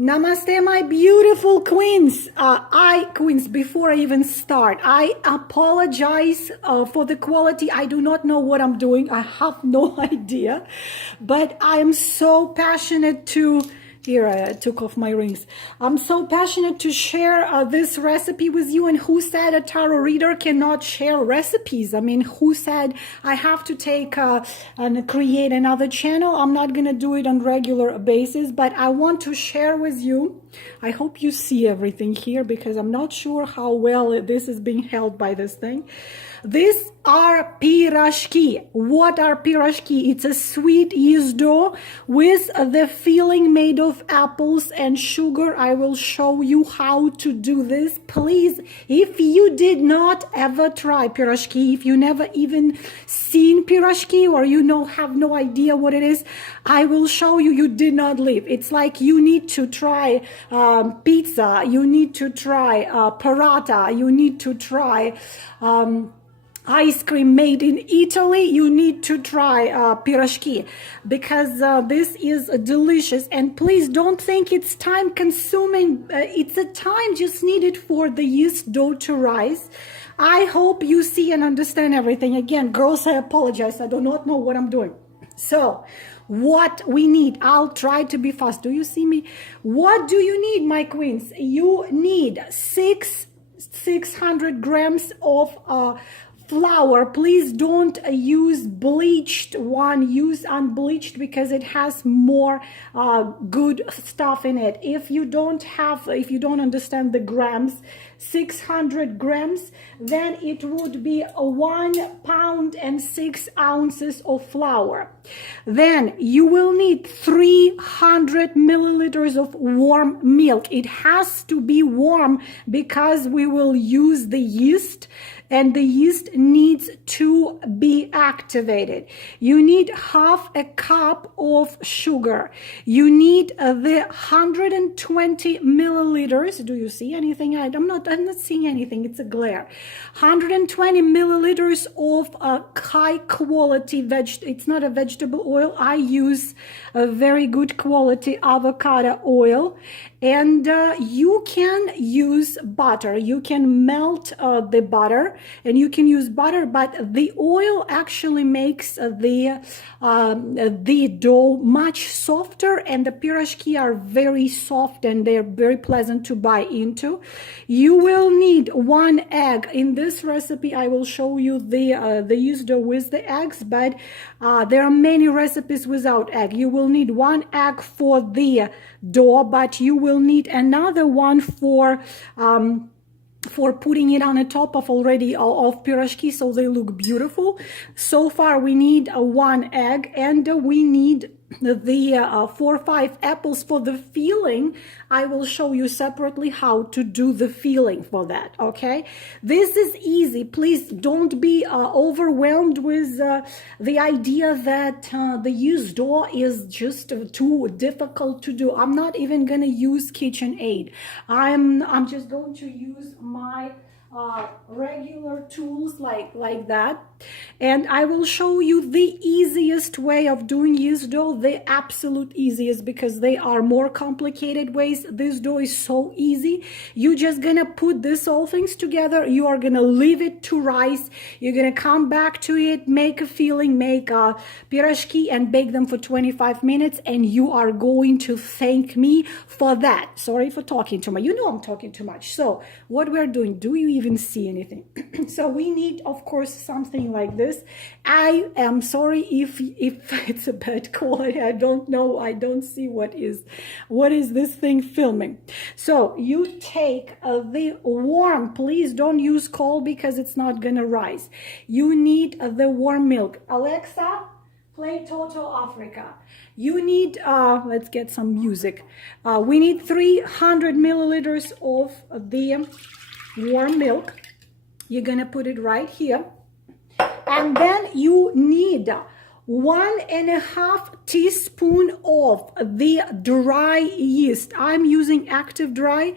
Namaste, my beautiful queens. Queens, before I even start, I apologize for the quality. I do not know what I'm doing. I have no idea, but I am so passionate to. Here, I took off my rings. I'm so passionate to share this recipe with you. And who said a tarot reader cannot share recipes? I mean, who said I have to take and create another channel? I'm not going to do it on regular basis, but I want to share with you. I hope you see everything here because I'm not sure how well this is being held by this thing. These are Piroshki. What are Piroshki? It's a sweet yeast dough with the filling made of apples and sugar. I will show you how to do this. Please, if you did not ever try Piroshki, if you never even seen Piroshki or have no idea what it is, I will show you. You did not live. It's like you need to try pizza. You need to try paratha. You need to try ice cream made in Italy. You need to try Piroshki because this is delicious. And please don't think it's time consuming. It's a time just needed for the yeast dough to rise. I hope you see and understand everything. Again, girls, I apologize. I do not know what I'm doing. So what we need, I'll try to be fast. Do you see me? What do you need, my queens? You need 600 grams of flour. Please don't use bleached one. Use unbleached because it has more good stuff in it. If you don't understand the grams, 600 grams, then it would be 1 pound and 6 ounces of flour. Then you will need 300 milliliters of warm milk. It has to be warm because we will use the yeast, and the yeast needs to be activated. You need half a cup of sugar. You need the 120 milliliters. Do you see anything? I'm not seeing anything. It's a glare. 120 milliliters of high quality it's not a vegetable oil. I use a very good quality avocado oil. And you can use butter. You can melt the butter and you can use butter, but the oil actually makes the dough much softer, and the piroshki are very soft and they're very pleasant to bite into. You will need 1 egg. In this recipe, I will show you the yeast dough with the eggs, but there are many recipes without egg. You will need 1 egg for the dough, but you will need another one for putting it on the top of piroshki so they look beautiful. So far we need 1 egg, and we need the 4 or 5 apples for the filling. I will show you separately how to do the filling for that. Okay, this is easy. Please don't be overwhelmed with the idea that the yeast dough is just too difficult to do. I'm not even gonna use KitchenAid. I'm just going to use my regular tools like that, and I will show you the easiest way of doing yeast dough, the absolute easiest, because they are more complicated ways. This dough is so easy. You're just gonna put this all things together. You are gonna leave it to rise. You're gonna come back to it, make a filling, make a piroshki, and bake them for 25 minutes, and you are going to thank me for that. Sorry for talking too much. You know I'm talking too much. So what we're doing, do you even see anything? So we need, of course, something like this. I am sorry if it's a bad quality. I don't know. I don't see what is this thing filming. So you take the warm, please don't use cold because it's not gonna rise. You need the warm milk. Alexa, play Toto Africa. You need, let's get some music. We need 300 milliliters of the warm milk. You're gonna put it right here, and then you need 1.5 teaspoon of the dry yeast. I'm using active dry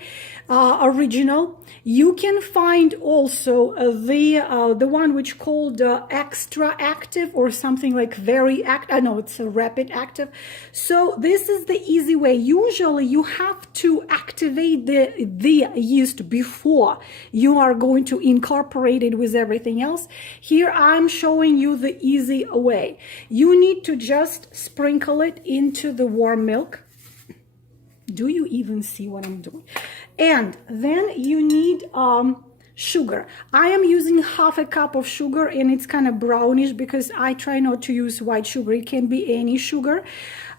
original. You can find also the one which called extra active or something like very active. I know it's a rapid active. So this is the easy way. Usually you have to activate the yeast before you are going to incorporate it with everything else. Here I'm showing you the easy way. You need to just sprinkle it into the warm milk. Do you even see what I'm doing? And then you need sugar. I am using half a cup of sugar, and it's kind of brownish because I try not to use white sugar. It can be any sugar.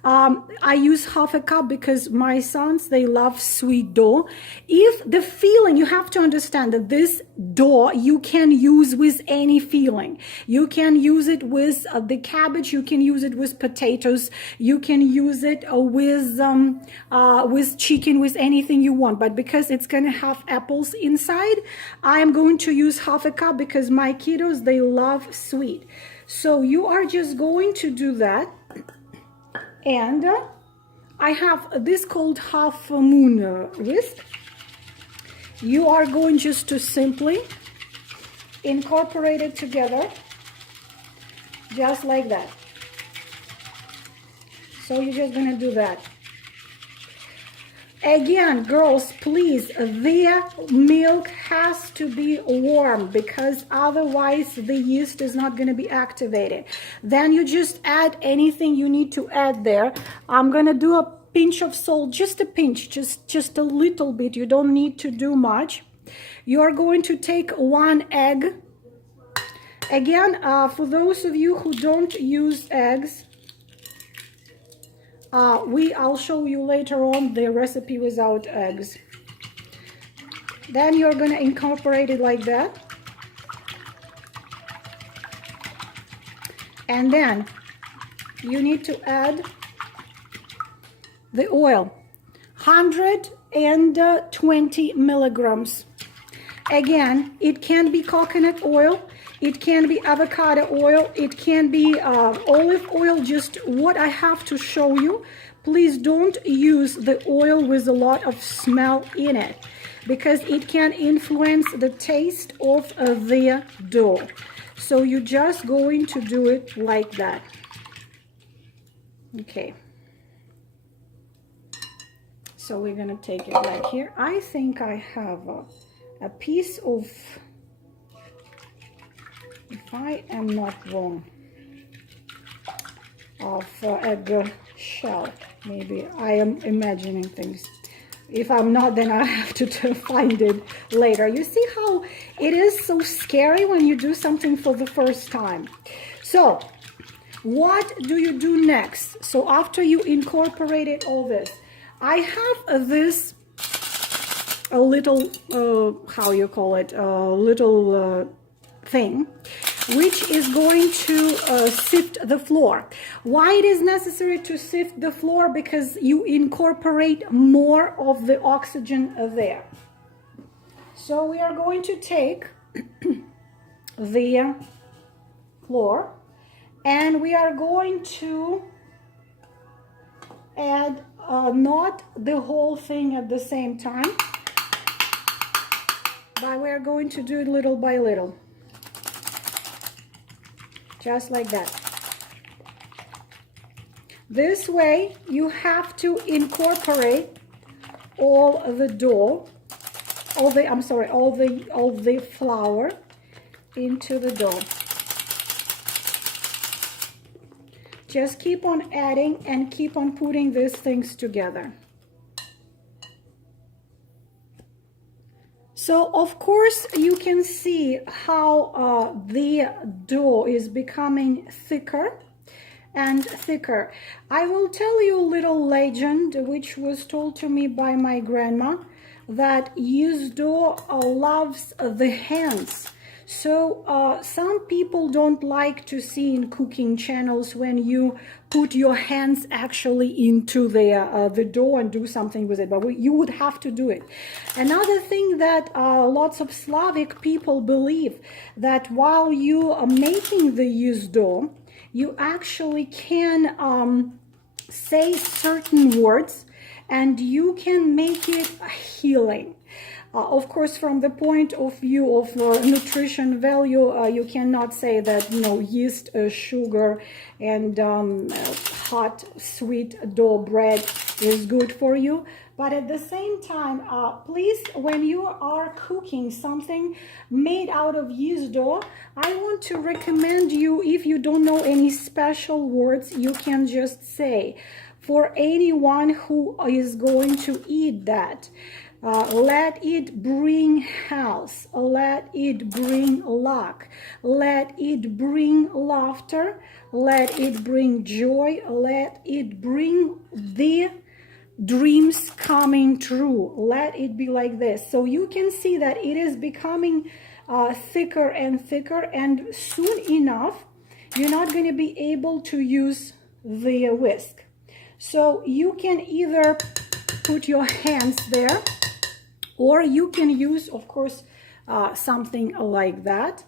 I use half a cup because my sons, they love sweet dough. If the filling, you have to understand that this dough you can use with any filling. You can use it with the cabbage, you can use it with potatoes, you can use it with chicken, with anything you want. But because it's going to have apples inside, I am going to use half a cup because my kiddos, they love sweet. So you are just going to do that. And I have this called half moon whisk. You are going just to simply incorporate it together, just like that. So you're just going to do that. Again, girls, please, the milk has to be warm because otherwise the yeast is not going to be activated. Then you just add anything you need to add there. I'm going to do a pinch of salt, just a pinch, just a little bit. You don't need to do much. You are going to take 1 egg. Again, for those of you who don't use eggs, I'll show you later on the recipe without eggs. Then you're going to incorporate it like that. And then you need to add the oil, 120 milligrams. Again, it can be coconut oil, it can be avocado oil, it can be olive oil, just what I have to show you. Please don't use the oil with a lot of smell in it because it can influence the taste of the dough. So you're just going to do it like that. Okay. So we're going to take it like here. I think I have a piece of, if I am not wrong, of egg shell. Maybe I am imagining things. If I'm not, then I have to find it later. You see how it is so scary when you do something for the first time. So what do you do next? So after you incorporated all this, I have this a little, how you call it, a little thing, which is going to sift the flour. Why it is necessary to sift the flour? Because you incorporate more of the oxygen there. So we are going to take the flour and we are going to add not the whole thing at the same time, but we're going to do it little by little, just like that. This way you have to incorporate all the dough, all the flour into the dough. Just keep on adding and keep on putting these things together. So of course you can see how the dough is becoming thicker and thicker. I will tell you a little legend which was told to me by my grandma, that yeast dough loves the hands. So some people don't like to see in cooking channels when you put your hands actually into the dough and do something with it, but you would have to do it. Another thing that lots of Slavic people believe, that while you are making the yeast dough, you actually can say certain words and you can make it healing. Of course, from the point of view of nutrition value, you cannot say that, you know, yeast, sugar, and hot, sweet dough bread is good for you. But at the same time, please, when you are cooking something made out of yeast dough, I want to recommend you, if you don't know any special words, you can just say, for anyone who is going to eat that, let it bring health, let it bring luck, let it bring laughter, let it bring joy, let it bring the dreams coming true. Let it be like this. So you can see that it is becoming thicker and thicker, and soon enough you're not going to be able to use the whisk. So you can either put your hands there, or you can use, of course, something like that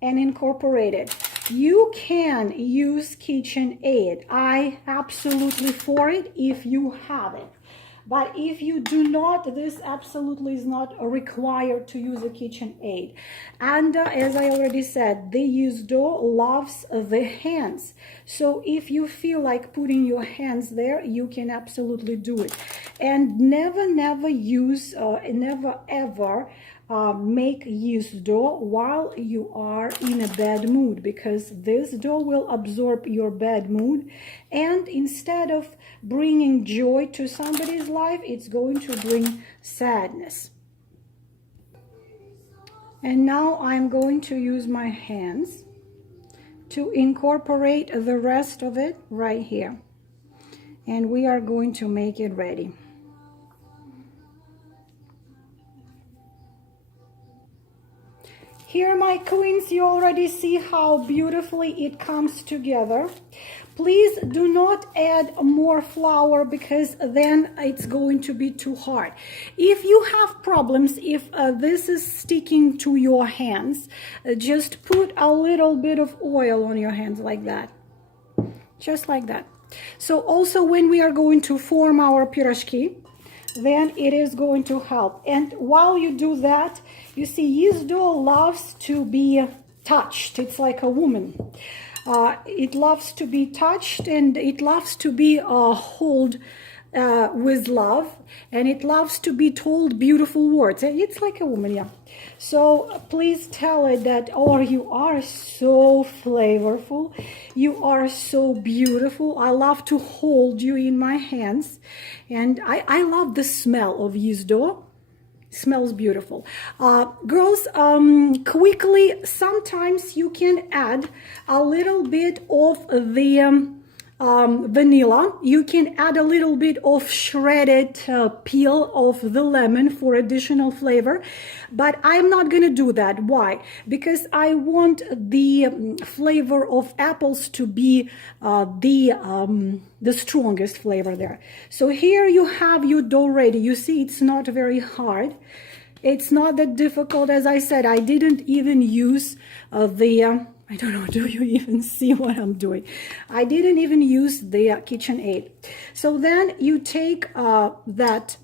and incorporate it. You can use KitchenAid. I absolutely for it if you have it. But if you do not, this absolutely is not required to use a KitchenAid. And as I already said, the yeast dough loves the hands. So if you feel like putting your hands there, you can absolutely do it. And never use, never ever make yeast dough while you are in a bad mood, because this dough will absorb your bad mood, and instead of bringing joy to somebody's life, it's going to bring sadness. And now I'm going to use my hands to incorporate the rest of it right here, and we are going to make it ready. Here, my queens, you already see how beautifully it comes together. Please do not add more flour, because then it's going to be too hard. If you have problems, if this is sticking to your hands, just put a little bit of oil on your hands like that. Just like that. So also when we are going to form our piroshki, then it is going to help. And while you do that, you see, yeast dough loves to be touched. It's like a woman. It loves to be touched, and it loves to be held with love, and it loves to be told beautiful words. It's like a woman, yeah. So please tell it that, oh, you are so flavorful, you are so beautiful, I love to hold you in my hands, and I love the smell of yeast dough. Smells beautiful. Girls, quickly, sometimes you can add a little bit of the vanilla. You can add a little bit of shredded peel of the lemon for additional flavor, but I'm not gonna do that. Why? Because I want the flavor of apples to be the strongest flavor there. So here you have your dough ready. You see, it's not very hard. It's not that difficult. As I said, I didn't even use I don't know, do you even see what I'm doing? I didn't even use the KitchenAid. So then you take that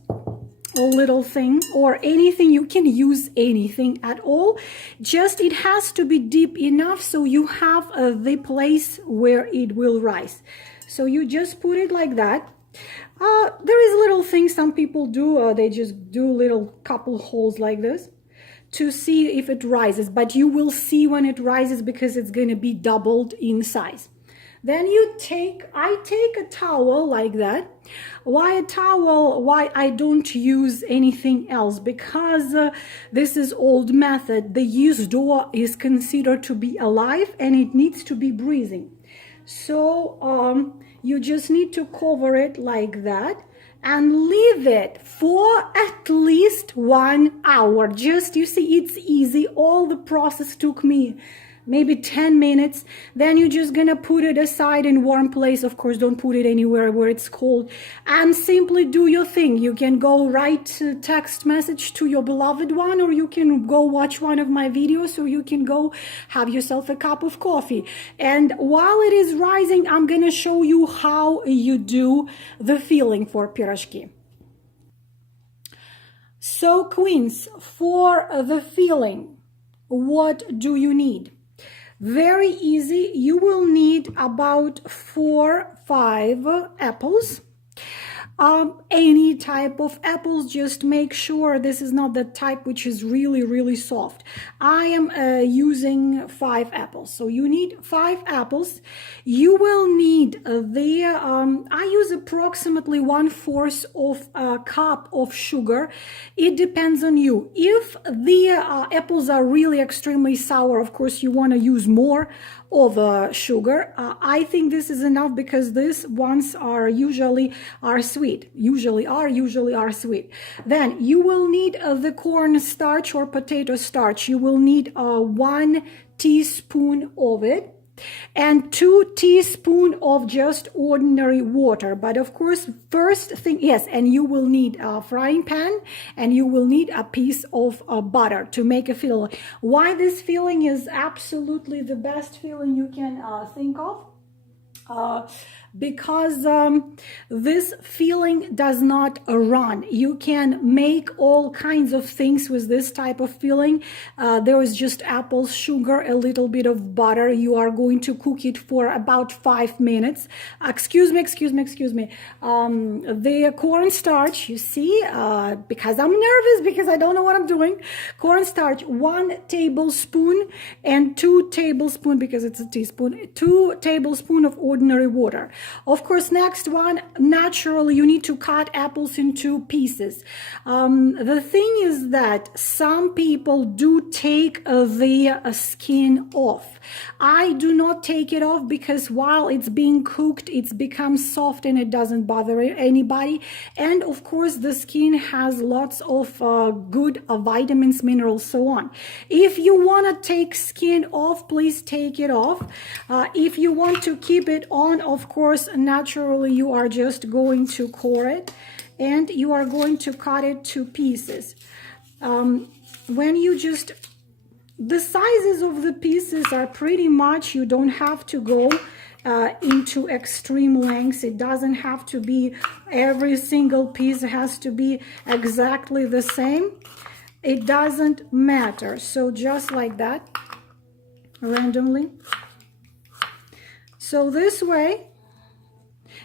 little thing, or anything, you can use anything at all. Just it has to be deep enough so you have the place where it will rise. So you just put it like that. There is little things some people do. They just do little couple holes like this to see if it rises, but you will see when it rises because it's going to be doubled in size. Then I take a towel like that. Why a towel? Why I don't use anything else? Because this is old method. The yeast dough is considered to be alive and it needs to be breathing. So you just need to cover it like that and leave it for at least 1 hour. Just, you see, it's easy. All the process took me maybe 10 minutes. Then you're just gonna put it aside in warm place. Of course, don't put it anywhere where it's cold, and simply do your thing. You can go write a text message to your beloved one, or you can go watch one of my videos, or you can go have yourself a cup of coffee. And while it is rising, I'm gonna show you how you do the filling for pirozhki. So queens, for the filling, what do you need? Very easy. You will need about 4-5 apples. Any type of apples, just make sure this is not the type which is really soft. I am using 5 apples, so you need 5 apples. You will need I use approximately 1/4 of a cup of sugar. It depends on you. If the apples are really extremely sour, of course you want to use more of sugar. I think this is enough because these ones are usually sweet. Usually are sweet. Then you will need the cornstarch or potato starch. You will need 1 teaspoon of it, and 2 teaspoons of just ordinary water. But of course, first thing, yes, and you will need a frying pan, and you will need a piece of butter to make a filling. Why this filling is absolutely the best filling you can think of? Because this filling does not run. You can make all kinds of things with this type of filling. There is just apples, sugar, a little bit of butter. You are going to cook it for about 5 minutes. Excuse me. The cornstarch, you see, because I'm nervous, because I don't know what I'm doing. Cornstarch, 1 tablespoon, and 2 tablespoons, because it's a teaspoon, 2 tablespoons of ordinary water. Of course, next one, naturally, you need to cut apples into pieces. The thing is that some people do take the skin off. I do not take it off because while it's being cooked, it's becomes soft and it doesn't bother anybody. And of course, the skin has lots of good vitamins, minerals, so on. If you want to take skin off, please take it off. If you want to keep it on, of course, naturally, you are just going to core it and you are going to cut it to pieces. When you just, the sizes of the pieces are pretty much, you don't have to go into extreme lengths. It doesn't have to be, every single piece has to be exactly the same. It doesn't matter. So just like that, randomly. So this way,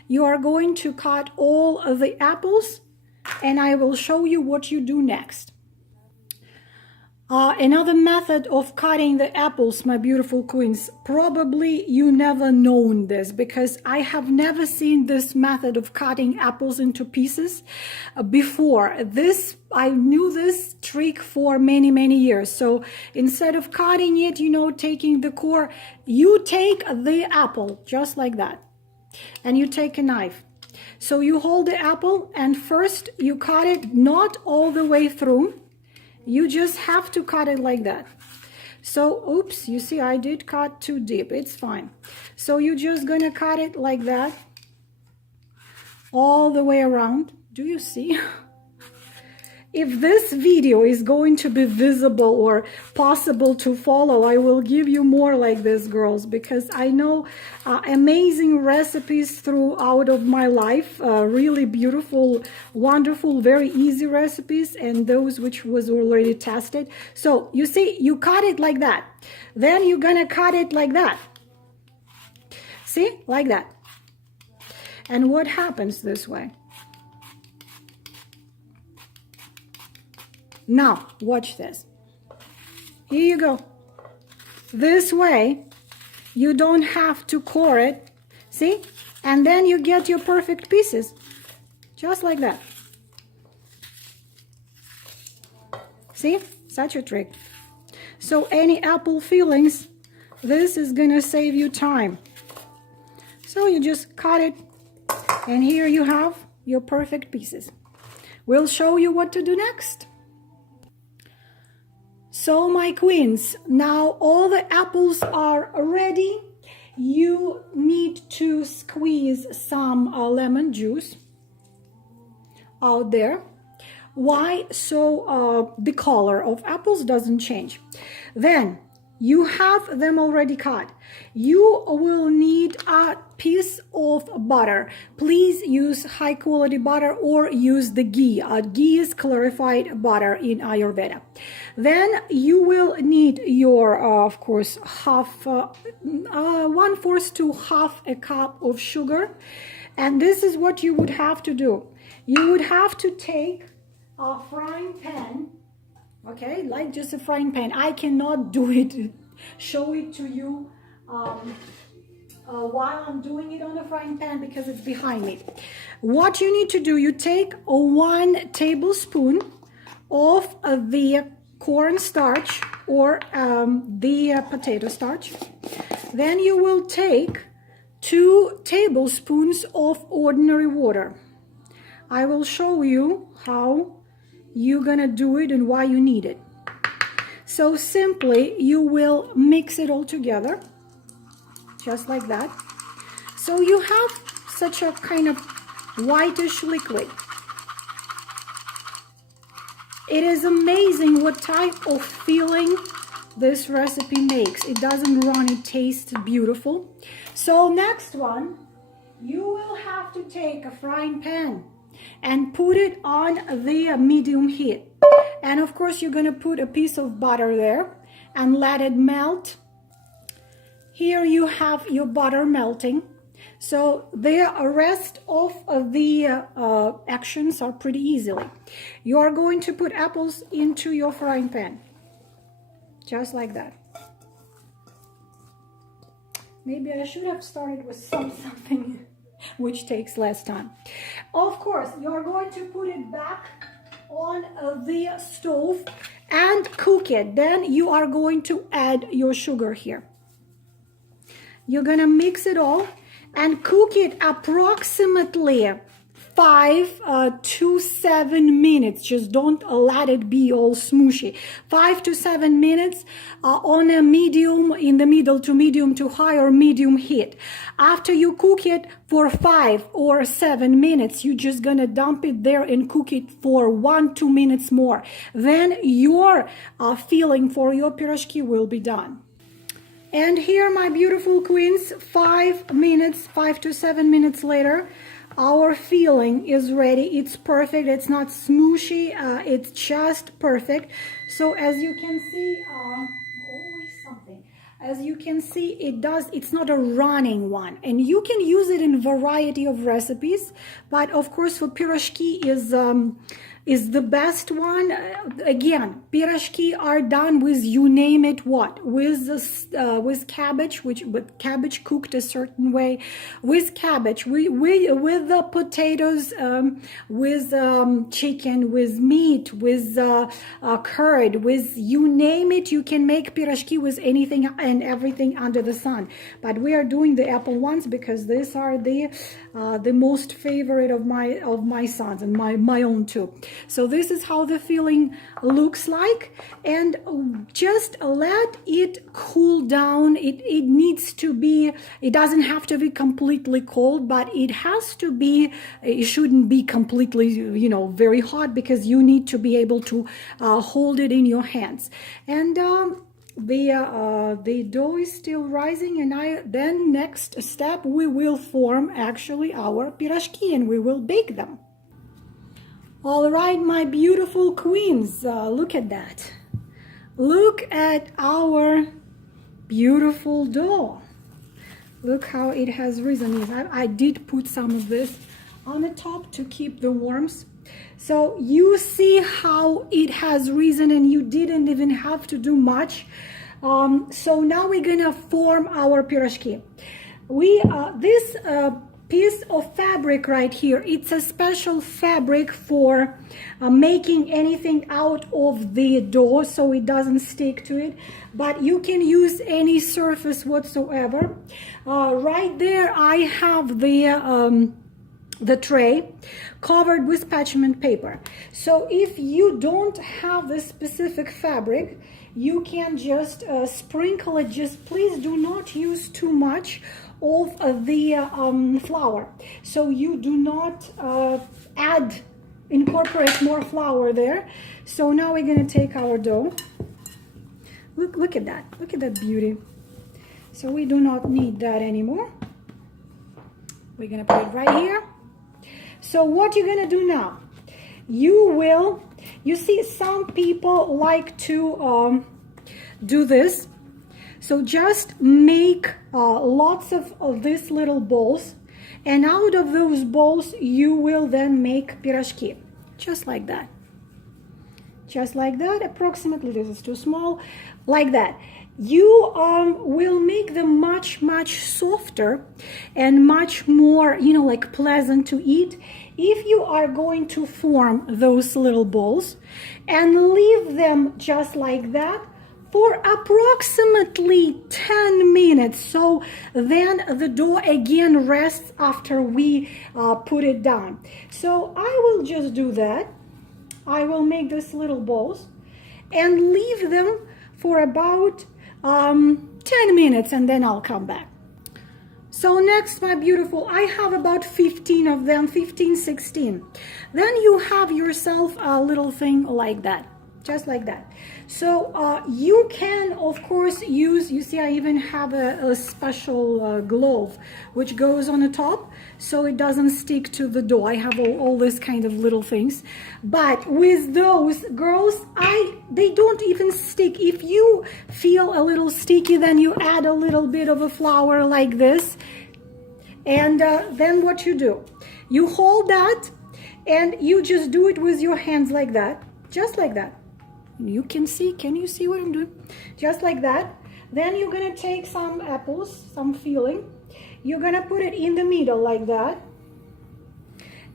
you are going to cut all of the apples, and I will show you what you do next. Another method of cutting the apples, my beautiful queens, probably you never known this, because I have never seen this method of cutting apples into pieces before. I knew this trick for many years. So instead of cutting it, taking the core, you take the apple just like that, and you take a knife. So you hold the apple, and first you cut it not all the way through. You just have to cut it like that. So, oops, you see, I did cut too deep. It's fine. So you're just gonna cut it like that all the way around. Do you see? If this video is going to be visible or possible to follow, I will give you more like this, girls, because I know amazing recipes throughout of my life, really beautiful, wonderful, very easy recipes, and those which was already tested. So you see, you cut it like that. Then you're gonna cut it like that. See, like that. And what happens this way? Now, watch this. Here you go. This way, you don't have to core it. See? And then you get your perfect pieces. Just like that. See? Such a trick. So any apple fillings, this is gonna save you time. So you just cut it, and here you have your perfect pieces. We'll show you what to do next. So my queens, now all the apples are ready. You need to squeeze some lemon juice out there. Why? So the color of apples doesn't change. Then you have them already cut. You will need a piece of butter. Please use high quality butter or use the ghee. Ghee is clarified butter in Ayurveda. Then you will need your, of course, 1/4 to half a cup of sugar. And this is what you would have to do. You would have to take a frying pan, okay, like just a frying pan. I cannot do it, show it to you while I'm doing it on the frying pan because it's behind me. What you need to do, you take 1 tablespoon of the cornstarch or the potato starch. Then you will take 2 tablespoons of ordinary water. I will show you how you're gonna do it and why you need it. So simply you will mix it all together just like that. So you have such a kind of whitish liquid. It is amazing what type of feeling this recipe makes. It doesn't run, it tastes beautiful. So next one, you will have to take a frying pan and put it on the medium heat. And of course you're gonna put a piece of butter there and let it melt. Here you have your butter melting. So the rest of the actions are pretty easily. You are going to put apples into your frying pan, just like that. Maybe I should have started with something which takes less time. Of course, you're going to put it back on the stove and cook it. Then you are going to add your sugar here. You're gonna mix it all and cook it approximately 5 to 7 minutes. Just don't let it be all smooshy. 5 to 7 minutes on a medium, in the middle to medium to high or medium heat. After you cook it for 5 or 7 minutes, you're just gonna dump it there and cook it for 1-2 minutes more. Then your filling for your piroshki will be done. And here, my beautiful queens, 5 to 7 minutes later, our filling is ready. It's perfect. It's not smooshy. It's just perfect. So as you can see, always something. As you can see, it's not a running one. And you can use it in a variety of recipes. But of course, for piroshki is the best one. Again, piroshki are done with, you name it what, with cabbage, with cabbage cooked a certain way, with cabbage, with the potatoes, with chicken, with meat, with curd, with you name it. You can make piroshki with anything and everything under the sun. But we are doing the apple ones because these are the most favorite of my sons and my own too. So this is how the filling looks like, and just let it cool down. It needs to be, it doesn't have to be completely cold, but it has to be, it shouldn't be completely, you know, very hot, because you need to be able to hold it in your hands. And the dough is still rising, and then next step we will form actually our piroshki and we will bake them. All right, my beautiful queens, look at that. Look at our beautiful dough. Look how it has risen. I did put some of this on the top to keep the warmth. So you see how it has risen, and you didn't even have to do much. So now we're gonna form our piroshki. This piece of fabric right here, it's a special fabric for making anything out of the dough so it doesn't stick to it, but you can use any surface whatsoever. Right there I have the tray covered with parchment paper. So if you don't have this specific fabric, you can just sprinkle it. Just please do not use too much of the flour. So you do not incorporate more flour there. So now we're gonna take our dough. Look at that. Look at that beauty. So we do not need that anymore. We're gonna put it right here. So what you're gonna do now, you see some people like to do this. So just make lots of these little balls, and out of those balls you will then make piroshki, just like that. Just like that, approximately. This is too small, like that. You will make them much softer and much more, like pleasant to eat if you are going to form those little balls and leave them just like that for approximately 10 minutes. So then the dough again rests after we put it down. So I will just do that. I will make these little balls and leave them for about 10 minutes, and then I'll come back. So next, my beautiful, I have about 15 of them, 15, 16. Then you have yourself a little thing like that, just like that. So you can, of course, use, you see I even have a special glove which goes on the top so it doesn't stick to the dough. I have all this kind of little things. But with those, girls, they don't even stick. If you feel a little sticky, then you add a little bit of a flour like this. And then what you do, you hold that and you just do it with your hands like that, just like that. You can see, can you see what I'm doing? Just like that. Then you're gonna take some apples, some filling. You're gonna put it in the middle like that.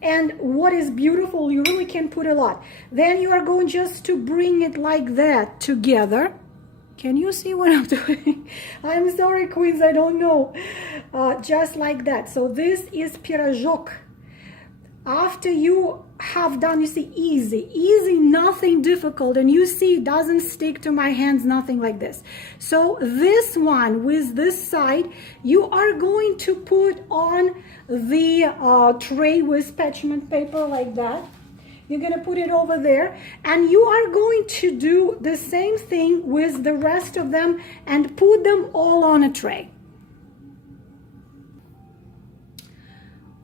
And what is beautiful, you really can put a lot. Then you are going just to bring it like that together. Can you see what I'm doing? I'm sorry, queens, I don't know. Just like that. So this is pirozhok. After you have done, you see, easy, nothing difficult, and you see it doesn't stick to my hands, nothing like this. So this one with this side, you are going to put on the tray with parchment paper like that. You're gonna put it over there, and you are going to do the same thing with the rest of them and put them all on a tray.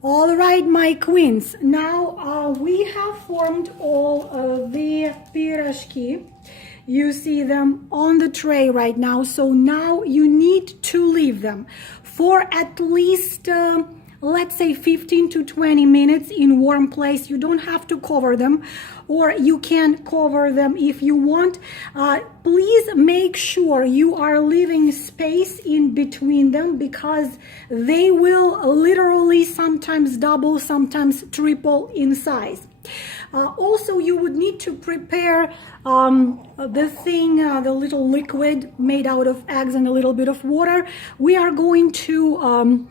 All right, my queens, now we have formed all of the piroshki. You see them on the tray right now. So now you need to leave them for at least, let's say 15 to 20 minutes in warm place. You don't have to cover them, or you can cover them if you want. Please make sure you are leaving space in between them, because they will literally sometimes double, sometimes triple in size. Also, you would need to prepare the little liquid made out of eggs and a little bit of water. We are going to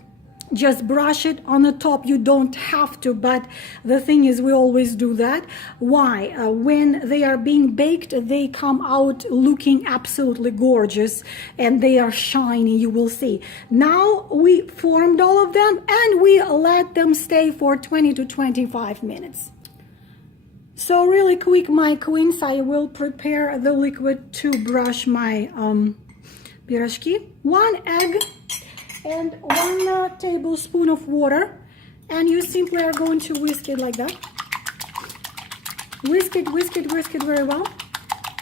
just brush it on the top. You don't have to, but the thing is, we always do that. Why? When they are being baked, they come out looking absolutely gorgeous and they are shiny, you will see. Now we formed all of them and we let them stay for 20 to 25 minutes. So really quick, my queens, I will prepare the liquid to brush my piroshki. 1 egg and 1 tablespoon of water, and you simply are going to whisk it like that. Whisk it very well,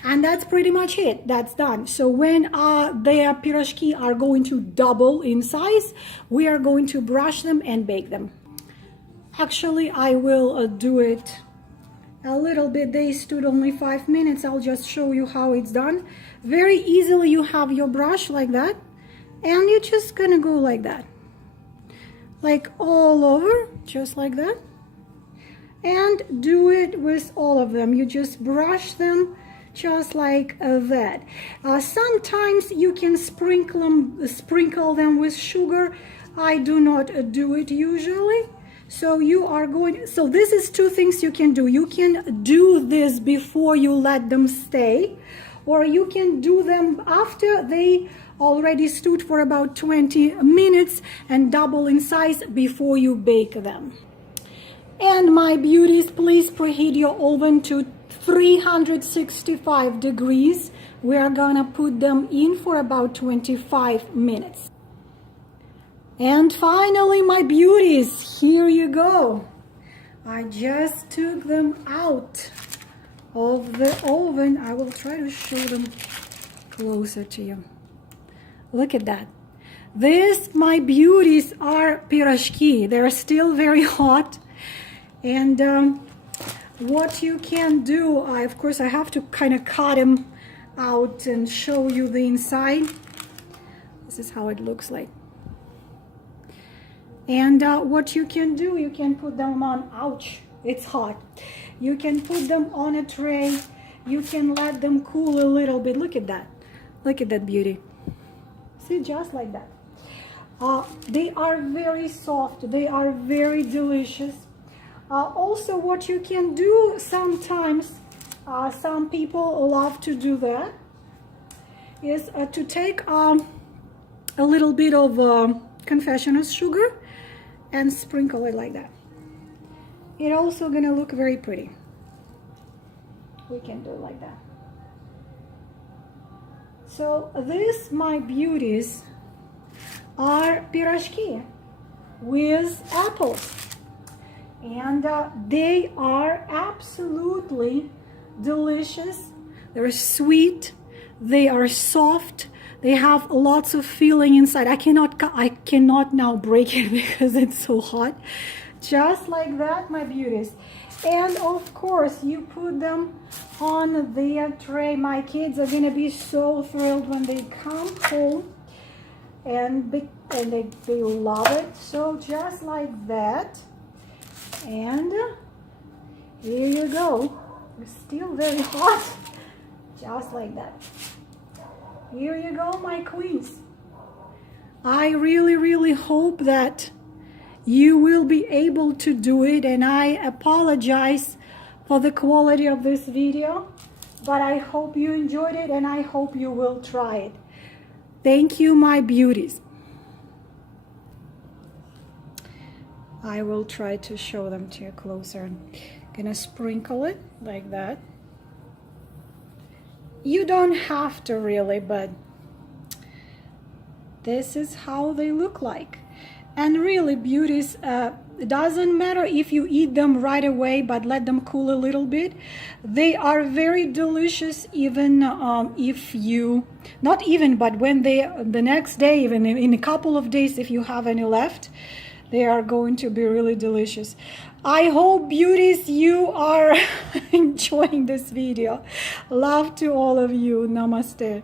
and that's pretty much it. That's done. So when the piroshki are going to double in size, we are going to brush them and bake them. Actually, I will do it a little bit. They stood only 5 minutes. I'll just show you how it's done. Very easily, you have your brush like that, and you're just gonna go like that, like all over, just like that, and do it with all of them. You just brush them just like that. Sometimes you can sprinkle them with sugar. I do not do it usually. So you are going, so this is 2 things you can do. You can do this before you let them stay, or you can do them after they already stood for about 20 minutes and double in size before you bake them. And my beauties, please preheat your oven to 365 degrees. We are gonna put them in for about 25 minutes. And finally, my beauties, here you go. I just took them out of the oven. I will try to show them closer to you. Look at that. This, my beauties, are Piroshki. They're still very hot. And what you can do, of course, I have to kind of cut them out and show you the inside. This is how it looks like. And what you can do, you can put them on, ouch, it's hot. You can put them on a tray. You can let them cool a little bit. Look at that. Look at that beauty. See, just like that. They are very soft. They are very delicious. Also, what you can do sometimes, some people love to do that, is to take a little bit of confectioner's sugar and sprinkle it like that. It's also gonna look very pretty. We can do it like that. So this, my beauties, are Piroshki with apples. And they are absolutely delicious. They're sweet, they are soft, they have lots of filling inside. I cannot now break it because it's so hot. Just like that, my beauties. And of course, you put them on the tray. My kids are gonna be so thrilled when they come home, and they love it. So just like that. And here you go. It's still very hot. Just like that. Here you go, my queens. I really hope that you will be able to do it, and I apologize for the quality of this video, but I hope you enjoyed it and I hope you will try it. Thank you, my beauties. I will try to show them to you closer. I'm gonna sprinkle it like that. You don't have to really, but this is how they look like. And really, beauties, it doesn't matter if you eat them right away, but let them cool a little bit. They are very delicious, even if you, not even, but when they, the next day, even in a couple of days, if you have any left, they are going to be really delicious. I hope, beauties, you are enjoying this video. Love to all of you. Namaste.